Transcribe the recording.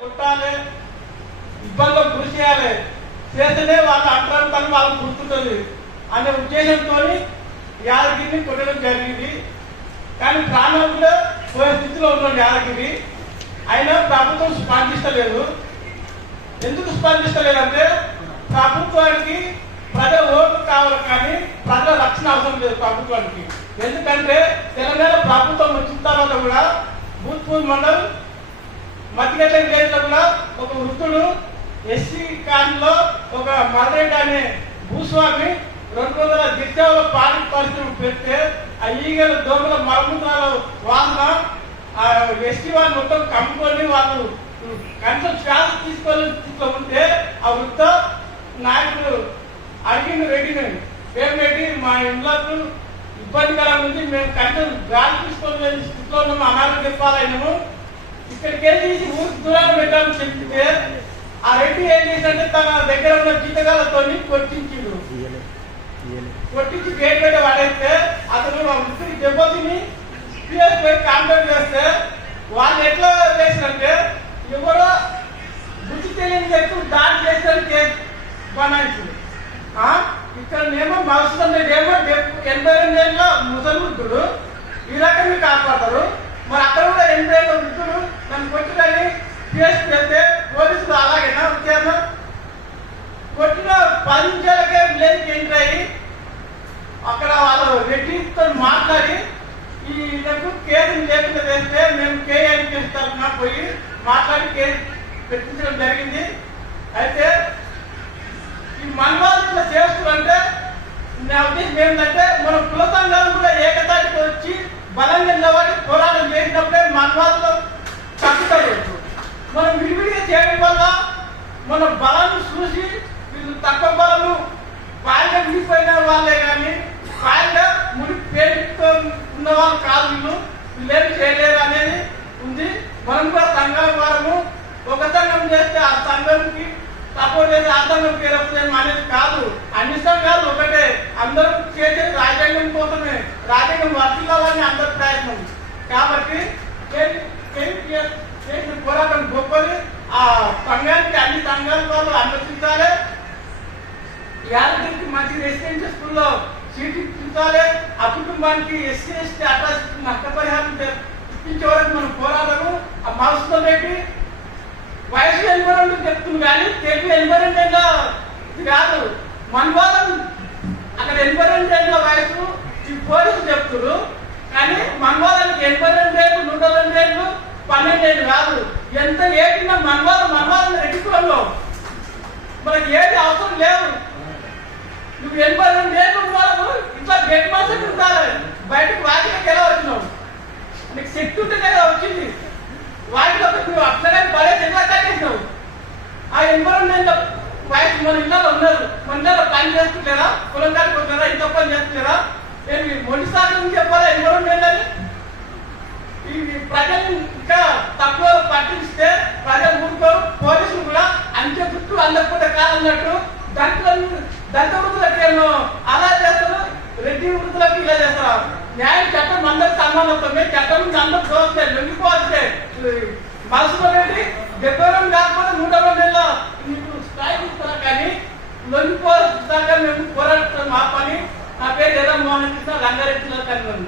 కొట్టాలి, ఇబ్బందులు గురి చేయాలి, చేస్తేనే వాళ్ళు అంటారు వాళ్ళకి గుర్తుంటుంది అనే ఉద్దేశంతో యాదగిరిని కొట్టడం జరిగింది. కానీ ప్రాణాలు పోయే స్థితిలో ఉన్నాడు యాదగిరి. అయినా ప్రభుత్వం స్పందిస్తలేదు. ఎందుకు స్పందిస్తలేదంటే ప్రభుత్వానికి ప్రజల ఓట్లు కావాలి కానీ ప్రజల రక్షణ అవసరం లేదు ప్రభుత్వానికి. ఎందుకంటే తెలంగాణ ప్రభుత్వం వచ్చిన తర్వాత కూడా భూత్పూర్ మండల్ మధ్యగట్ల విలేజ్లో కూడా ఒక వృద్ధుడు ఎస్సీ కాలంలో ఒక మదరెడ్డి అనే భూస్వామి 200 గిరిజనుల పాడి పరిశ్రమ పెడితే ఆ ఈగల దోమల మలమూత్రాల వాసన ఎస్టీ వాళ్ళు మొత్తం కమ్ముకొని వాళ్ళు కనీసం శ్వాస తీసుకోవాలని ఉంటే ఆ వృద్ధ నాయకుడు అడిగిన రెడ్డిని ఏమిటి మా ఇండ్లకు ఇబ్బందికరంగా ఉంది, మేము కనీసం గాలి తీసుకోలేని స్థితిలో ఉన్నాము, అనారోగ్య పాలైనము, ఇక్కడికి వెళ్ళి ఊరికి దూరంగా పెట్టాలని చెప్తే ఆ రెడ్డి ఏం చేశాడంటే తన దగ్గర ఉన్న జీతగాలతో కొట్టించిండు. కొట్టించి గేట్ పెట్ట వాడైతే అతను ముగ్గురి దెబ్బతిని పిఎస్ పోయి కాంటాక్ట్ చేస్తే వాళ్ళు ఎట్లా చేసినంటే ఎవరో బుద్ధి తెలియని వ్యక్తులు దాడి చేసడానికి బనాయించింది. ఇక్కడనేమో మవసరం ఏమో 82 ఏళ్ళ ముసలి వృద్ధుడు ఈ రకంగా కాపాడతారు. మరి అక్కడ కూడా 80 ఏళ్ళ వృద్ధుడు నన్ను కొట్టినని కేసు పెడితే పోలీసులు అలాగేనా వచ్చాను కొట్టిన 10 నిమిషాలకే విలేజ్కి ఎంటర్ అయ్యి అక్కడ వాళ్ళు రెడ్డితో మాట్లాడి ఈయనకు కేసులు లేకుండా చేస్తే మేము కేఎన్కేఎస్ తరఫున పోయి మాట్లాడి కేసు పెట్టించడం జరిగింది. అయితే ఈ మనవాళ్ళు చేస్తుంటే నా ఉద్దేశం ఏంటంటే మనం కుల సంఘాలు కూడా ఏకతాటికి వచ్చి బలంగా నిలబడి పోరాటం చేసినప్పుడే మనవాళ్ళు తగ్గుతారు. మనం విడివిడిగా చేయడం వల్ల మన బలాన్ని చూసి వీళ్ళు తక్కువ బలము బాగా విడిపోయిన వాళ్ళే కానీ బాగా ముడి పేరుతో ఉన్న వాళ్ళు కాదు, వీళ్ళేమి చేయలేరు అనేది ఉంది. మనం కూడా సంఘాల వారము ఒక సంఘం చేస్తే ఆ సంఘంకి సపోర్ట్ చేసి ఆ సంఘం పేరు వస్తుంది అనేది కాదు. అన్ని సంఘాలు ఒకటే, అందరూ చేసేది రాజ్యాంగం కోసమే, రాజ్యాంగం వర్తిల్లాలని అందరి ప్రయత్నం. కాబట్టి చేసిన పోరాటం గొప్పది. ఆ సంఘానికి అన్ని సంఘాల వాళ్ళు అన్వేషించాలి. యాదగిరికి మంచి రెసిడెన్షియల్ స్కూల్లో సీట్ ఇప్పించాలి. ఆ కుటుంబానికి ఎస్సీ ఎస్టీ అట్రాసిటీ నష్టపరిహారం ఇప్పించే వరకు మనం పోరాడము. ఆ మనసుతో పెట్టి వయసు 82 చెప్తుంది కానీ తెలుగు 82 ఏళ్ళ ఇది కాదు. మన వాళ్ళు అక్కడ 82 ఏళ్ళ వయసు ఈ పోలీసులు చెప్తున్నారు కానీ మన వాళ్ళకి 82 ఏళ్ళు 102 ఏళ్ళు 12 ఏళ్ళు కాదు. ఎంత ఏటినా మన వాళ్ళని రెడ్డి కులంలో మనకి ఏది అవసరం లేదు. నువ్వు 82 ఏళ్ళు వాళ్ళు ఇట్లా గెట్ మాసం ఉండాలి. బయటకు వాటికి ఎలా వచ్చినావు? నీకు శక్తి ఉంటేనే కదా వచ్చింది. వాటిలో నువ్వు అట్లనే పడే ఎట్లా కట్టేసినావు? ఆ 82 ఏళ్ళ వయసు మన ఇళ్ళలో ఉన్నారు, మన ఇళ్ళలో పని చేస్తున్నారా, పొలం కాడుకుంటున్నారా, ఇంత పని చేస్తున్నారా? నేను మొండి సార్లు చెప్పాలా 82 ఏళ్ళని? ఈ ప్రజలు ఇంకా తక్కువ పట్టిస్తే ప్రజలు ఊరుకోరు. పోలీసులు కూడా అంచె గుర్తు అందకపోతే కాదన్నట్టు దంత వృద్ధులకి ఏమో అలా చేస్తారు, రెడ్డి వృద్ధులకి ఇలా చేస్తారు. న్యాయం చట్టం అందరూ సమానత్వమే, చట్టం నుంచి అందరూ చూస్తే లొంగిపోవస్తే మనసులో పెట్టి 72 కాకపోతే 102 ఏళ్ళ మీకు స్థాయి ఇస్తారా కానీ లొంగిపోదాకా మేము పోరాడుతున్నాం. మా పని. నా పేరు ఎర్ర మోహన్ కృష్ణ, రంగారెడ్డి జిల్లా కన్వీనర్.